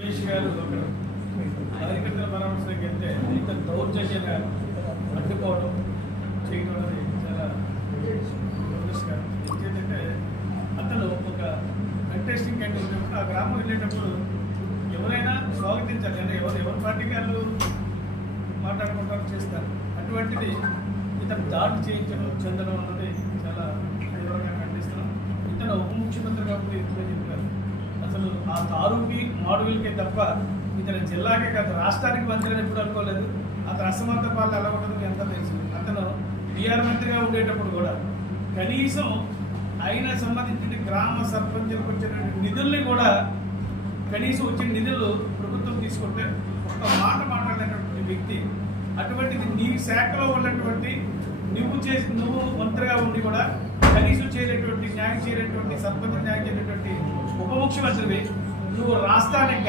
సురేష్ గారు ఒకరు కార్యకర్తల పరామర్శలకు వెళ్తే ఇంత దౌర్జన్యంగా అడ్డుకోవడం చేయడం అనేది చాలా దురదృష్టకరం. ఎందుకంటే అతను ఒక కంటెస్టింగ్ క్యాండిడేట్ ఆ గ్రామం వెళ్ళేటప్పుడు ఎవరైనా స్వాగతించాలి, అంటే ఎవరి పార్టీ వాళ్ళు మాట్లాడుకుంటారు చేస్తారు. అటువంటిది ఇతను దాడి చేయించడం చెందడం అన్నది చాలా తీవ్రంగా ఖండిస్తున్నాం. ఇతను ఉప ముఖ్యమంత్రి కాబట్టి ఇప్పుడే చెప్పారు, అసలు ఆ తారుకి మాడుగులకే తప్ప ఇతను జిల్లాకే కాదు రాష్ట్రానికి మంత్రి అని ఎప్పుడు అనుకోలేదు. అతను అసమర్థ పాలన ఎలా ఉండదు ఎంత తెలుసు. అతను బీఆర్ మంత్రిగా ఉండేటప్పుడు కూడా కనీసం ఆయన సంబంధించిన గ్రామ సర్పంచులకు వచ్చినటువంటి నిధుల్ని కూడా కనీసం వచ్చిన నిధులు ప్రభుత్వం తీసుకుంటే ఒక మాట మాట్లాడినటువంటి వ్యక్తి. అటువంటిది నీ శాఖలో ఉన్నటువంటి నువ్వు మంత్రిగా ఉండి కూడా కనీసం చేయలేటువంటి న్యాయం చేయలేటువంటి సర్పంచ్ న్యాయం చేయలేటువంటి ఉప ముఖ్యమంత్రివి నువ్వు రాష్ట్రానికి